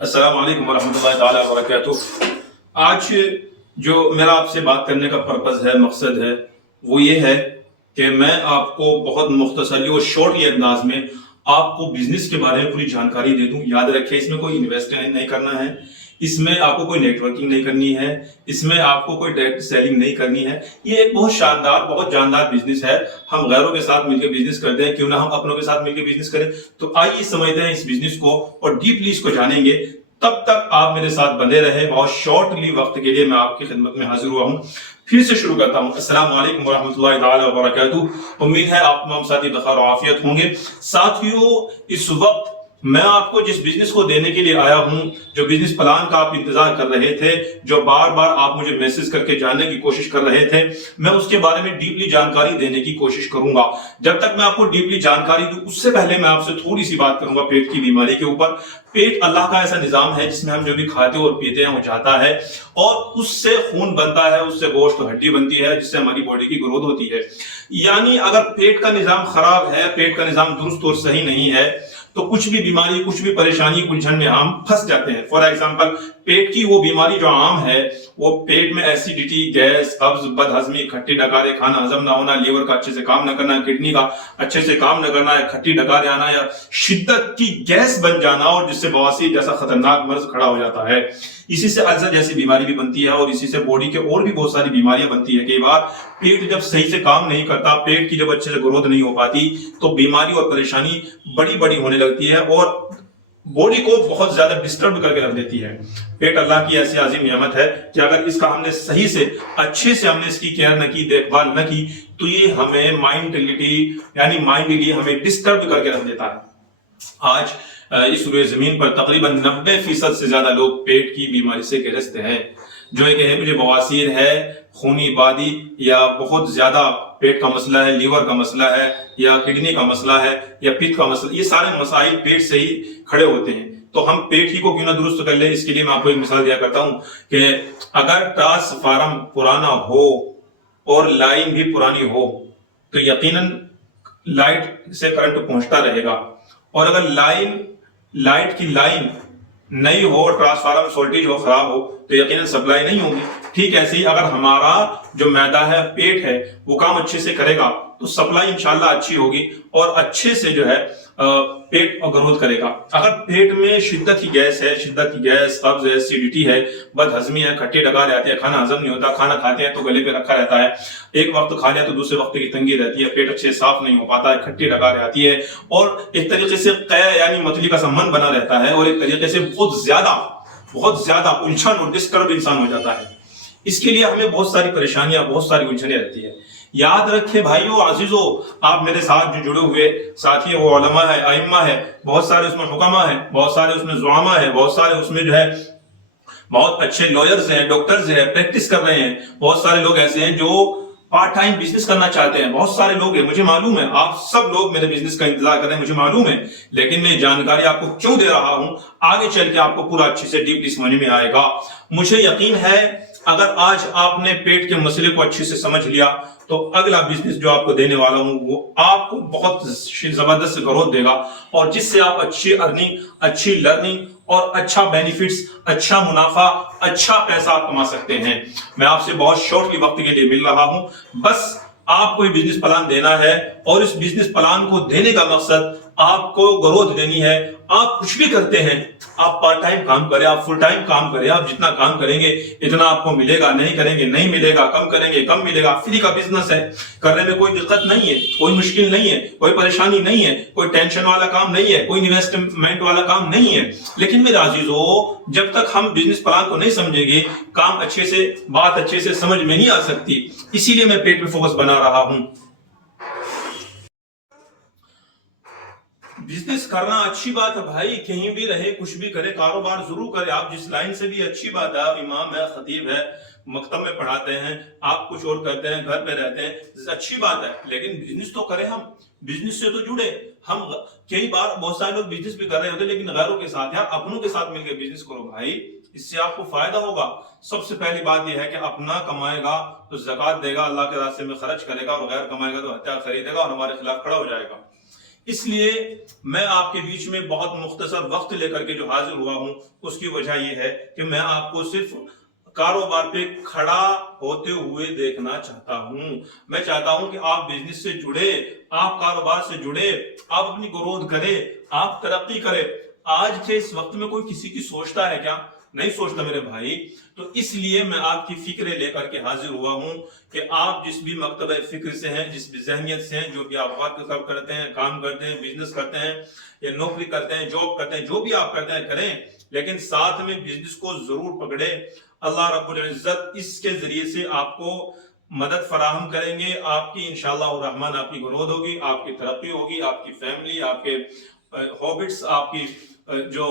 अस्सलाम वालेकुम वरहमतुल्लाहि ताला वबरकातुह। आज जो मेरा आपसे बात करने का पर्पज़ है, मकसद है, वो ये है कि मैं आपको बहुत मुख्तसरी और शॉर्टली अंदाज में आपको बिजनेस के बारे में पूरी जानकारी दे दूं। याद रखें, इसमें कोई इन्वेस्ट नहीं करना है, इसमें आपको कोई नेटवर्किंग नहीं करनी है, इसमें आपको कोई डायरेक्ट सेलिंग नहीं करनी है। ये एक बहुत शानदार, बहुत जानदार बिजनेस है। हम गैरों के साथ मिलकर बिजनेस करते हैं, क्यों ना हम अपनों के साथ मिलकर बिजनेस करें। तो आइए समझते हैं इस बिजनेस को और डीपली इसको जानेंगे। तब तक आप मेरे साथ बने रहे। बहुत शॉर्टली वक्त के लिए मैं आपकी खिदमत में हाजिर हुआ हूं। फिर से शुरू करता हूं। अस्सलाम वालेकुम वरहमतुल्लाहि ताला वबरकातुह। उम्मीद है आप तमाम साथी बखैर आफियत होंगे। साथियों, इस वक्त मैं आपको जिस बिजनेस को देने के लिए आया हूं, जो बिजनेस प्लान का आप इंतजार कर रहे थे, जो बार बार आप मुझे मैसेज करके जानने की कोशिश कर रहे थे, मैं उसके बारे में डीपली जानकारी देने की कोशिश करूंगा। जब तक मैं आपको डीपली जानकारी दूं, उससे पहले मैं आपसे थोड़ी सी बात करूंगा पेट की बीमारी के ऊपर। पेट अल्लाह का ऐसा निजाम है जिसमें हम जो भी खाते और पीते हैं वो जाता है और उससे खून बनता है, उससे गोश्त हड्डी बनती है, जिससे हमारी बॉडी की ग्रोथ होती है। यानी अगर पेट का निजाम खराब है, पेट का निजाम दुरुस्त और सही नहीं है, तो कुछ भी बीमारी, कुछ भी परेशानी, उलझन में हम फंस जाते हैं। फॉर एग्जाम्पल, पेट की वो बीमारी जो आम है, वो पेट में एसिडिटी, गैस, कब्ज, बदहजमी, खट्टी डकारे, खाना हजम ना होना, लीवर का अच्छे से काम ना करना, किडनी का अच्छे से काम ना करना, या खट्टी डकारे आना, या शिद्दत की गैस बन जाना, और जिससे बवासीर जैसा खतरनाक मर्ज खड़ा हो जाता है। इसी से अल्सर जैसी बीमारी भी बनती है और इसी से बॉडी के और भी बहुत सारी बीमारियां बनती है। कई बार पेट जब सही से काम नहीं करता, पेट की जब अच्छे से ग्रोथ नहीं हो पाती, तो बीमारी और परेशानी बड़ी बड़ी होने लगती है और बॉडी को बहुत ज्यादा डिस्टर्ब करके रख देती है। पेट अल्लाह की ऐसी आजीम नियामत है कि अगर इसका हमने सही से, अच्छे से हमने इसकी केयर न की, देखभाल न की, तो ये हमें माइंडली हमें डिस्टर्ब करके रख देता है। आज इस रुए जमीन पर तकरीबन 90% से ज्यादा लोग पेट की बीमारी से ग्रस्त हैं। जो एक है, मुझे बवासीर है, खूनी बादी, या बहुत ज्यादा पेट का मसला है, लीवर का मसला है, या किडनी का मसला है, या पित्त का मसला, ये सारे मसाइल पेट से ही खड़े होते हैं। तो हम पेट ही को क्यों ना दुरुस्त कर ले। इसके लिए मैं आपको एक मिसाल दिया करता हूं कि अगर ट्रांसफार्मर पुराना हो और लाइन भी पुरानी हो, तो यकीनन लाइट से करंट पहुंचता रहेगा। और अगर लाइट की लाइन नहीं हो, ट्रांसफार्मर वोल्टेज हो, खराब हो, तो यकीनन सप्लाई नहीं होगी। ठीक ऐसे ही अगर हमारा जो मैदा है, पेट है, वो काम अच्छे से करेगा, तो सप्लाई इंशाल्लाह अच्छी होगी और अच्छे से जो है पेट और ग्रोथ करेगा। अगर पेट में शिद्दत की गैस है, कब्ज है, एसिडिटी है, बदहजमी है, खट्टे डकार आते हैं, खाना हजम नहीं होता, खाना खाते हैं तो गले पे रखा रहता है, एक वक्त खा लिया तो दूसरे वक्त की तंगी रहती है, पेट अच्छे साफ नहीं हो पाता है, खट्टी डकार आती है, और एक तरीके से कै यानी मछली का संबंध बना रहता है, और एक तरीके से बहुत ज्यादा उलझन और डिस्टर्ब इंसान हो जाता है। इसके लिए हमें बहुत सारी परेशानियां, बहुत सारी उलझने रहती है। याद रखे भाइयों, अजीजों, आप मेरे साथ जो जुड़े हुए साथी, वो उलमा है, आइम्मा है, बहुत सारे उसमें हुक्मा है, बहुत सारे उसमें जुआमा है, बहुत सारे उसमें जो है बहुत अच्छे लॉयर्स हैं, डॉक्टर्स हैं, प्रैक्टिस कर रहे हैं। बहुत सारे लोग ऐसे हैं जो पार्ट टाइम बिजनेस करना चाहते हैं। बहुत सारे लोग हैं, मुझे मालूम है, आप सब लोग मेरे बिजनेस का इंतजार कर रहे हैं, मुझे मालूम है। लेकिन मैं जानकारी आपको क्यों दे रहा हूं, आगे चल के आपको पूरा अच्छे से डीपली समझ में आएगा। मुझे यकीन है अगर आज आपने पेट के मसले को अच्छे से समझ लिया, तो अगला बिजनेस जो आपको देने वाला हूं वो आपको बहुत जबरदस्त ग्रोथ देगा, और जिससे आप अच्छी अर्निंग, अच्छी लर्निंग और अच्छा बेनिफिट्स, अच्छा मुनाफा, अच्छा पैसा आप कमा सकते हैं। मैं आपसे बहुत शॉर्टली वक्त के लिए मिल रहा हूं। बस आपको बिजनेस प्लान देना है, और इस बिजनेस प्लान को देने का मकसद आपको ग्रोथ देनी है। आप कुछ भी करते हैं, आप पार्ट टाइम काम करें, आप फुल टाइम काम करें, आप जितना काम करेंगे इतना आपको मिलेगा, नहीं करेंगे नहीं मिलेगा, कम करेंगे कम मिलेगा। फ्री का बिजनेस है, करने में कोई दिक्कत नहीं है, कोई मुश्किल नहीं है, कोई परेशानी नहीं है, कोई टेंशन वाला काम नहीं है, कोई इन्वेस्टमेंट वाला काम नहीं है। लेकिन मेरे अजीजों, जब तक हम बिजनेस प्लान को नहीं समझेंगे, काम अच्छे से, बात अच्छे से समझ में नहीं आ सकती। इसीलिए मैं पेट पे फोकस बना रहा हूं। बिजनेस करना अच्छी बात है भाई, कहीं भी रहे, कुछ भी करे, कारोबार जरूर करे, आप जिस लाइन से भी, अच्छी बात है। आप इमाम है, खतीब है, मकतब में पढ़ाते हैं, आप कुछ और करते हैं, घर पे रहते हैं, अच्छी बात है। लेकिन बिजनेस तो करें, हम बिजनेस से तो जुड़े। हम कई बार बहुत सारे लोग बिजनेस भी कर रहे होते हैं, लेकिन गैरों के साथ, यार अपनों के साथ मिलकर बिजनेस करो भाई, इससे आपको फायदा होगा। सबसे पहली बात यह है कि अपना कमाएगा तो ज़कात देगा, अल्लाह के रास्ते में खर्च करेगा, और गैर कमाएगा तो हत्या खरीदेगा और हमारे खिलाफ खड़ा हो जाएगा। इसलिए मैं आपके बीच में बहुत मुख्तसर वक्त लेकर के जो हाजिर हुआ हूं, उसकी वजह यह है कि मैं आपको सिर्फ कारोबार पे खड़ा होते हुए देखना चाहता हूं। मैं चाहता हूं कि आप बिजनेस से जुड़े, आप कारोबार से जुड़े, आप अपनी ग्रोथ करें, आप तरक्की करें। आज के इस वक्त में कोई किसी की सोचता है क्या? नहीं सोचता मेरे भाई। तो इसलिए मैं आपकी फिक्रें लेकर के हाजिर हुआ हूं कि आप जिस भी मकतब फिक्र से हैं, जिस भी जहनियत से हैं, जो भी आप वर्क करते हैं, काम करते हैं, बिजनेस करते हैं या नौकरी करते हैं, जॉब करते हैं, जो भी आप करते हैं करें, लेकिन साथ में बिजनेस को जरूर पकड़े। अल्लाह रब्बुल इज्जत इसके जरिए से आपको मदद फराहम करेंगे। आपकी इंशाअल्लाह रहमान आपकी ग्रोथ होगी, आपकी तरक्की होगी, आपकी फैमिली, आपके हॉबिट्स, आपकी जो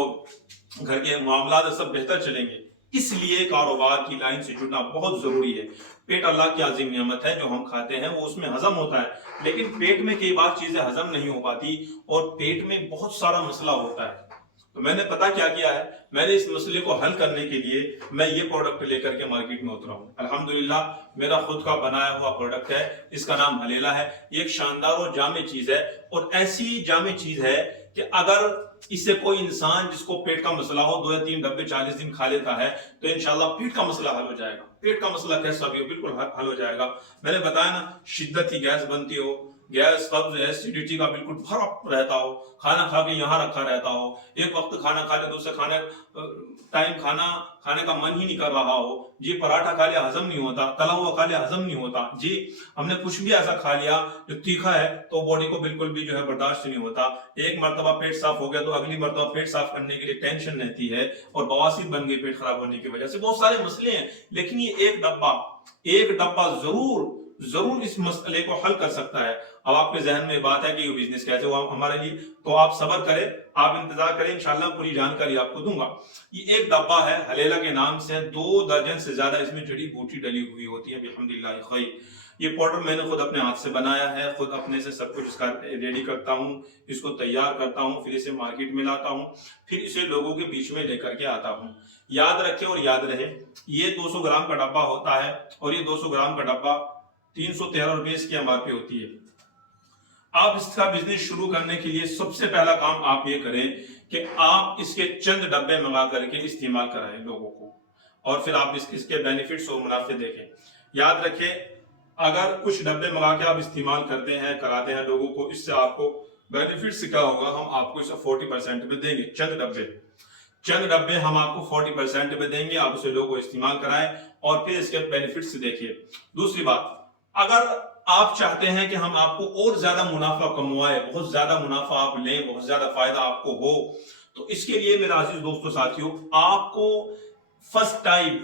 घर के मामला सब बेहतर चलेंगे। इसलिए कारोबार की लाइन से जुड़ना बहुत जरूरी है। पेट अल्लाह की अजीम नियामत है, जो हम खाते हैं वो उसमें हजम होता है, लेकिन पेट में कई बार चीजें हजम नहीं हो पाती और पेट में बहुत सारा मसला होता है। तो मैंने पता क्या किया है, मैंने इस मसले को हल करने के लिए मैं ये प्रोडक्ट लेकर के मार्केट में उतरा हूं। अल्हम्दुलिल्लाह मेरा खुद का बनाया हुआ प्रोडक्ट है, इसका नाम हलेला है। ये एक शानदार और जामे चीज है, और ऐसी जामे चीज है कि अगर इससे कोई इंसान जिसको पेट का मसला हो 2 या 3 डब्बे 40 दिन खा लेता है तो इंशाल्लाह पेट का मसला हल हो जाएगा। पेट का मसला कैसा भी हो बिल्कुल हल हो जाएगा। मैंने बताया ना, शिद्दत की गैस बनती हो, गैस कब्ज एसिडिटी का बिल्कुल भरा रहता हो, खाना खा के यहाँ रखा रहता हो, एक वक्त खाना खा ले दूसरे खाने टाइम खाना खाने का मन ही नहीं कर रहा हो, जी पराठा खा लिया हजम नहीं होता, तला हुआ खा लिया हजम नहीं होता, जी हमने कुछ भी ऐसा खा लिया जो तीखा है तो बॉडी को बिल्कुल भी जो है बर्दाश्त नहीं होता। एक मरतबा पेट साफ हो गया तो अगली मरतबा पेट साफ करने के लिए टेंशन रहती है और बवासीर बन गई पेट खराब होने की वजह से। बहुत सारे मसले हैं, लेकिन ये एक डब्बा जरूर इस मसले को हल कर सकता है। अब आपके जहन में बात है कि ये बिजनेस कैसे हुआ हमारे लिए, तो आप सब्र करें, आप इंतजार करें, इंशाल्लाह पूरी जानकारी आपको दूंगा। ये एक डब्बा है, हलेला के नाम से, 2 दर्जन से ज्यादा इसमें जड़ी बूटी डली हुई होती है। अल्हम्दुलिल्लाह खैर, ये पाउडर मैंने खुद अपने हाथ से बनाया है, खुद अपने से सब कुछ इसका रेडी करता हूँ, इसको तैयार करता हूँ, फिर इसे मार्केट में लाता हूँ, फिर इसे लोगों के बीच में लेकर के आता हूँ। याद रखें और याद रहे, ये 200 ग्राम का डब्बा होता है और ये 200 ग्राम का डब्बा 313 रुपए इसकी एमआरपी होती है। आप इसका बिजनेस शुरू करने के लिए सबसे पहला काम आप ये करें कि आप इसके चंद डब्बे मंगा करके इस्तेमाल कराएं लोगों को, और फिर आप इसके बेनिफिट्स और मुनाफे देखें। याद रखें, अगर कुछ डब्बे मंगा के आप इस्तेमाल करते हैं, कराते हैं लोगों को, इससे आपको बेनिफिट क्या होगा, हम आपको इसे 40% में देंगे। चंद डब्बे हम आपको 40% में देंगे, आप उसे लोगों को इस्तेमाल कराएं और फिर इसके बेनिफिट्स देखिए। दूसरी बात, अगर आप चाहते हैं कि हम आपको और ज्यादा मुनाफा कमवाए, बहुत ज्यादा मुनाफा आप लें, बहुत ज्यादा फायदा आपको हो, तो इसके लिए मेरे अजीज दोस्तों साथियों, आपको फर्स्ट टाइम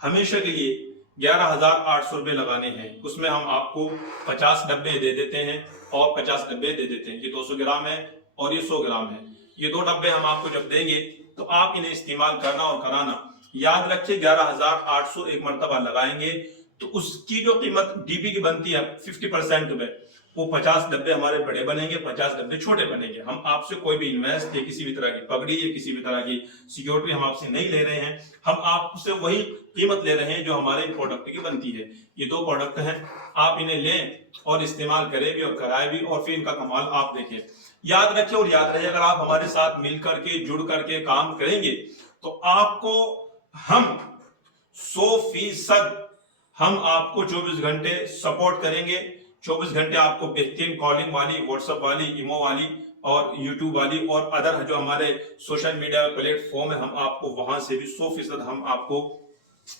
हमेशा के लिए 11,800 रुपए लगाने हैं। उसमें हम आपको 50 डब्बे दे देते हैं और 50 डब्बे दे देते हैं। ये 200 ग्राम है और ये 100 ग्राम है। ये 2 डब्बे हम आपको जब देंगे तो आप इन्हें इस्तेमाल करना और कराना। याद रखिए, 11,800 एक मरतबा लगाएंगे तो उसकी जो कीमत डीबी की बनती है 50% में, वो 50 डब्बे हमारे बड़े बनेंगे, 50 डब्बे छोटे बनेंगे। हम आपसे कोई भी इन्वेस्ट या किसी भी तरह की पगड़ी या किसी भी तरह की सिक्योरिटी हम आपसे नहीं ले रहे हैं, हम आपसे वही कीमत ले रहे हैं जो हमारे प्रोडक्ट की बनती है। ये 2 प्रोडक्ट हैं, आप इन्हें लें और इस्तेमाल करें भी और कराए भी, और फिर इनका कमाल आप देखें। याद रखें और याद रहे, अगर आप हमारे साथ मिल करके जुड़ करके काम करेंगे तो आपको हम 100% हम आपको 24 घंटे सपोर्ट करेंगे। 24 घंटे आपको बेहतरीन कॉलिंग वाली, व्हाट्सएप वाली, इमो वाली और यूट्यूब वाली और अदर जो हमारे सोशल मीडिया प्लेटफॉर्म है, हम आपको वहां से भी 100% हम आपको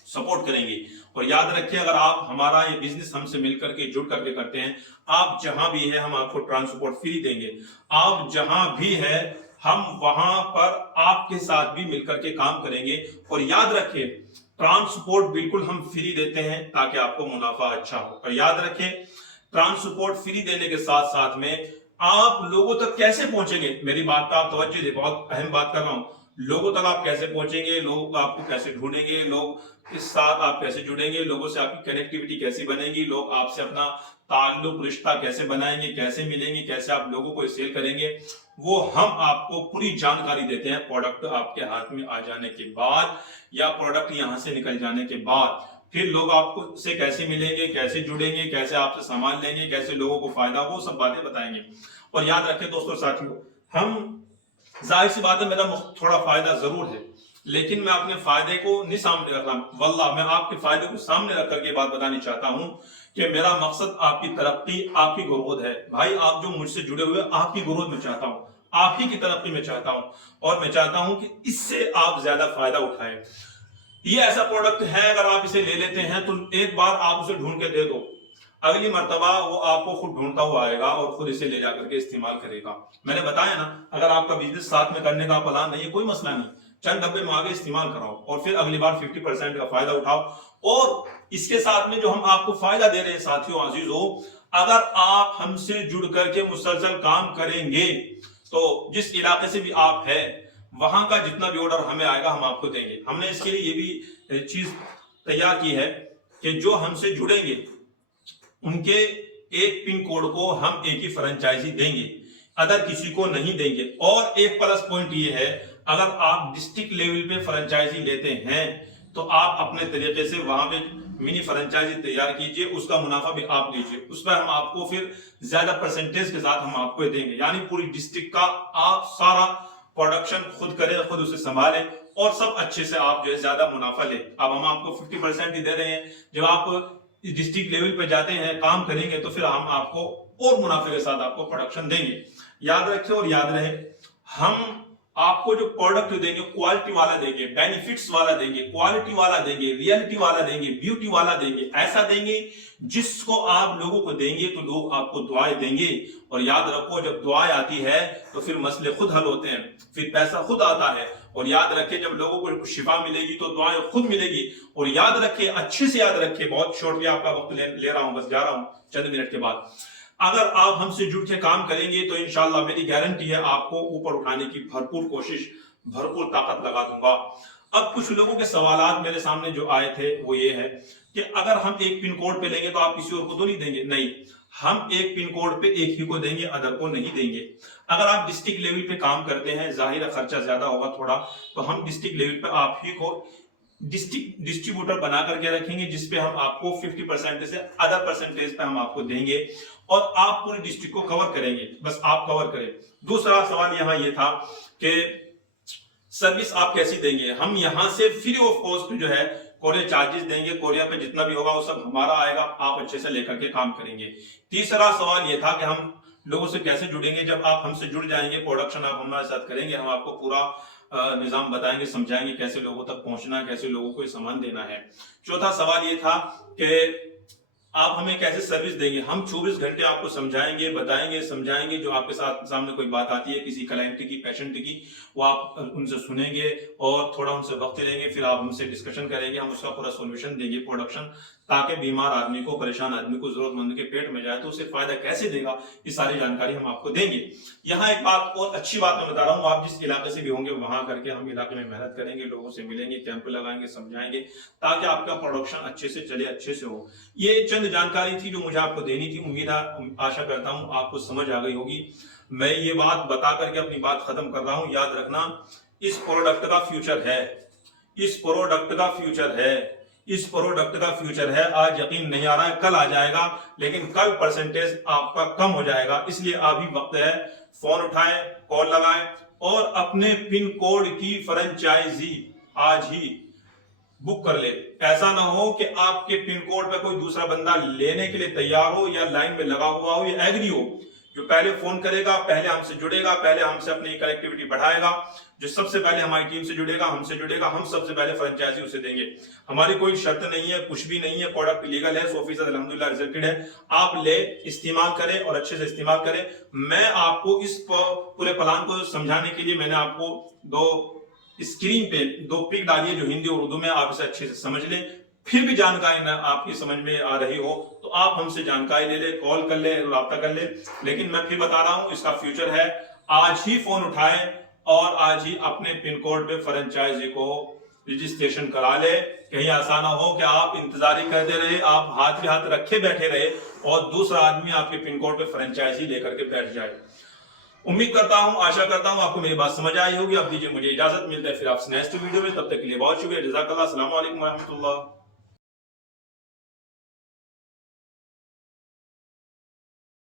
सपोर्ट करेंगे। और याद रखिए, अगर आप हमारा ये बिजनेस हमसे मिलकर के जुड़ करके करते हैं, आप जहां भी है हम आपको ट्रांसपोर्ट फ्री देंगे। आप जहां भी है हम वहां पर आपके साथ भी मिलकर के काम करेंगे। और याद रखिए, ट्रांसपोर्ट बिल्कुल हम फ्री देते हैं ताकि आपको मुनाफा अच्छा हो। और याद रखें, ट्रांसपोर्ट फ्री देने के साथ साथ में आप लोगों तक कैसे पहुंचेंगे, मेरी बात का आप तवज्जो दे, बहुत अहम बात कर रहा हूं। लोगों तक आप कैसे पहुंचेंगे, लोग आपको कैसे ढूंढेंगे, लोग के साथ आप कैसे जुड़ेंगे, लोगों से आपकी कनेक्टिविटी कैसी बनेगी, लोग आपसे अपना ताल्लुक रिश्ता कैसे बनाएंगे, कैसे मिलेंगे, कैसे आप लोगों को सेल करेंगे, वो हम आपको पूरी जानकारी देते हैं प्रोडक्ट आपके हाथ में आ जाने के बाद या प्रोडक्ट यहां से निकल जाने के बाद। फिर लोग आपको से कैसे मिलेंगे, कैसे जुड़ेंगे, कैसे आपसे सामान लेंगे, कैसे लोगों को फायदा, वो सब बातें बताएंगे। और याद रखें दोस्तों साथियों, हम जाहिर सी बात है मेरा थोड़ा फायदा जरूर है, लेकिन मैं अपने फायदे को नहीं सामने रख रहा। वल्लाह मैं आपके फायदे को सामने रख करके बात बतानी चाहता हूं कि मेरा मकसद आपकी तरक्की, आपकी ग्रोथ है। भाई आप जो मुझसे जुड़े हुए, आपकी ग्रोथ में चाहता हूं, आप ही की तरक्की में चाहता हूं, और मैं चाहता हूं कि इससे आप ज्यादा फायदा उठाएं। ये ऐसा प्रोडक्ट है, अगर आप इसे ले लेते हैं तो एक बार आप उसे ढूंढ के दे दो, अगली मर्तबा वो आपको खुद ढूंढता हुआ आएगा और खुद इसे ले जाकर के इस्तेमाल करेगा। मैंने बताया ना, अगर आपका बिजनेस साथ में करने का प्लान नहीं है, कोई मसला नहीं, चंद डब्बे में आगे इस्तेमाल कराओ और फिर अगली बार 50% का फायदा उठाओ। और इसके साथ में जो हम आपको फायदा दे रहे हैं साथियों अजीजों, अगर आप हमसे जुड़ करके मुसलसल काम करेंगे तो जिस इलाके से भी आप है वहां का जितना भी ऑर्डर हमें आएगा हम आपको देंगे। हमने इसके लिए ये भी चीज तैयार की है कि जो हमसे जुड़ेंगे उनके एक पिन कोड को हम एक ही फ्रेंचाइजी देंगे, अदर किसी को नहीं देंगे। और एक प्लस पॉइंट ये है, अगर आप डिस्ट्रिक्ट लेवल पे फ्रेंचाइजी लेते हैं तो आप अपने तरीके से वहां पे मिनी फ्रेंचाइजी तैयार कीजिए, उसका मुनाफा भी आप लीजिए, उस पर हम आपको फिर ज्यादा परसेंटेज के साथ हम आपको देंगे। यानी पूरी डिस्ट्रिक्ट का आप सारा प्रोडक्शन खुद करें, खुद उसे संभालें और सब अच्छे से आप जो है ज्यादा मुनाफा ले। अब हम आपको 50% ही दे रहे हैं, जब आप डिस्ट्रिक्ट लेवल पे जाते हैं काम करेंगे तो फिर हम आपको और मुनाफे के साथ आपको प्रोडक्शन देंगे। याद रखें और याद रहे, हम आपको जो प्रोडक्ट देंगे क्वालिटी वाला देंगे, बेनिफिट्स वाला देंगे, क्वालिटी वाला देंगे, रियलिटी वाला देंगे, ब्यूटी वाला देंगे। ऐसा देंगे जिसको आप लोगों को देंगे तो लोग आपको दुआएं देंगे। और याद रखो, जब दुआएं आती है तो फिर मसले खुद हल होते हैं, फिर पैसा खुद आता है। और याद रखे, जब लोगों को शिफा मिलेगी तो दुआएं खुद मिलेगी। और याद रखे, अच्छे से याद रखे, बहुत शॉर्टली आपका वक्त ले रहा हूं, बस जा रहा हूं चंद मिनट के बाद। अगर आप हमसे जुड़ के काम करेंगे तो इंशाल्लाह मेरी गारंटी है आपको ऊपर उठाने की भरपूर कोशिश, भरपूर ताकत लगा दूंगा। अब कुछ लोगों के सवालात मेरे सामने जो आए थे वो ये है कि अगर हम एक पिन कोड पे लेंगे तो आप किसी और को तो नहीं देंगे? नहीं, हम एक पिन कोड पे एक ही को देंगे, अदर को नहीं देंगे। अगर आप डिस्ट्रिक्ट लेवल पे काम करते हैं, जाहिर खर्चा ज्यादा होगा थोड़ा, तो हम डिस्ट्रिक्ट लेवल पे आप ही को डिस्ट्रिक्ट डिस्ट्रीब्यूटर बना करके रखेंगे, जिसपे हम आपको 50% से अदर परसेंटेज पे हम आपको देंगे और आप पूरी डिस्ट्रिक्ट को कवर करेंगे। बस आप कवर करें। दूसरा सवाल यहाँ ये था कि सर्विस आप कैसी देंगे? हम यहाँ से फ्री ऑफ कॉस्ट जो है कोरियर चार्जेस देंगे, कोरियर पे जितना भी होगा वो सब हमारा आएगा, आप अच्छे से लेकर के काम करेंगे। तीसरा सवाल ये था कि हम लोगों से कैसे जुड़ेंगे? जब आप हमसे जुड़ जाएंगे, प्रोडक्शन आप हमारे साथ करेंगे, हम आपको पूरा निजाम बताएंगे, समझाएंगे कैसे लोगों तक पहुंचना, कैसे लोगों को सामान देना है। चौथा सवाल ये था कि आप हमें कैसे सर्विस देंगे? हम 24 घंटे आपको समझाएंगे, बताएंगे, समझाएंगे। जो आपके साथ सामने कोई बात आती है किसी क्लाइंट की, पेशेंट की, वो आप उनसे सुनेंगे और थोड़ा उनसे वक्त लेंगे, फिर आप हमसे डिस्कशन करेंगे, हम उसका पूरा सोल्यूशन देंगे प्रोडक्शन, ताकि बीमार आदमी को, परेशान आदमी को, जरूरतमंद के पेट में जाए तो उसे फायदा कैसे देगा, ये सारी जानकारी हम आपको देंगे। यहाँ एक बात और अच्छी बात मैं बता रहा हूँ, आप जिस इलाके से भी होंगे वहां करके हम इलाके में मेहनत करेंगे, लोगों से मिलेंगे, कैंप लगाएंगे, समझाएंगे, ताकि आपका प्रोडक्शन अच्छे से चले, अच्छे से हो। ये चंद जानकारी थी जो मुझे आपको देनी थी। उम्मीद आशा करता हूं आपको समझ आ गई होगी। मैं ये बात बता करके अपनी बात खत्म कर रहा हूं। याद रखना, इस प्रोडक्ट का फ्यूचर है, इस प्रोडक्ट का फ्यूचर है, इस प्रोडक्ट का फ्यूचर है। आज यकीन नहीं आ रहा है, कल आ जाएगा, लेकिन कल परसेंटेज आपका कम हो जाएगा। इसलिए अभी वक्त है, फोन उठाएं, कॉल लगाएं और अपने पिन कोड की फ्रेंचाइजी आज ही बुक कर ले। ऐसा ना हो कि आपके पिन कोड पे कोई दूसरा बंदा लेने के लिए तैयार हो या लाइन में लगा हुआ हो या एग्री हो, जो पहले फोन करेगा, पहले हमसे जुड़ेगा, पहले हमसे अपनी कनेक्टिविटी बढ़ाएगा, जो सबसे पहले हमारी टीम से जुड़ेगा, हमसे जुड़ेगा, हम सबसे पहले फ्रेंचाइजी उसे देंगे। हमारी कोई शर्त नहीं है, कुछ भी नहीं है, प्रोडक्ट लीगल है, 100% अल्हम्दुलिल्लाह रिजल्टेड है। आप ले, इस्तेमाल करें और अच्छे से इस्तेमाल करें। मैं आपको इस पूरे प्लान को समझाने के लिए मैंने आपको दो स्क्रीन पे दो पिक डालिए जो हिंदी और उर्दू में, आप इसे अच्छे से समझ लें। फिर भी जानकारी ना आपकी समझ में आ रही हो तो आप हमसे जानकारी ले ले, कॉल कर ले, राब्ता कर ले। लेकिन मैं फिर बता रहा हूं, इसका फ्यूचर है। आज ही फोन उठाएं और आज ही अपने पिन कोड पे फ्रेंचाइजी को रजिस्ट्रेशन करा ले। कहीं ऐसा ना हो कि आप इंतजारी करते रहे, आप हाथ पे हाथ रखे बैठे रहे और दूसरा आदमी आपके पिन कोड पे फ्रेंचाइजी लेकर के बैठ जाए। उम्मीद करता हूं, आशा करता हूं आपको मेरी बात समझ आई होगी। अब दीजिए मुझे इजाजत, मिलते हैं फिर आपसे नेक्स्ट वीडियो में। तब तक के लिए बहुत शुक्रिया, जज़ाकल्लाह, अस्सलाम वालेकुम व रहमतुल्लाह।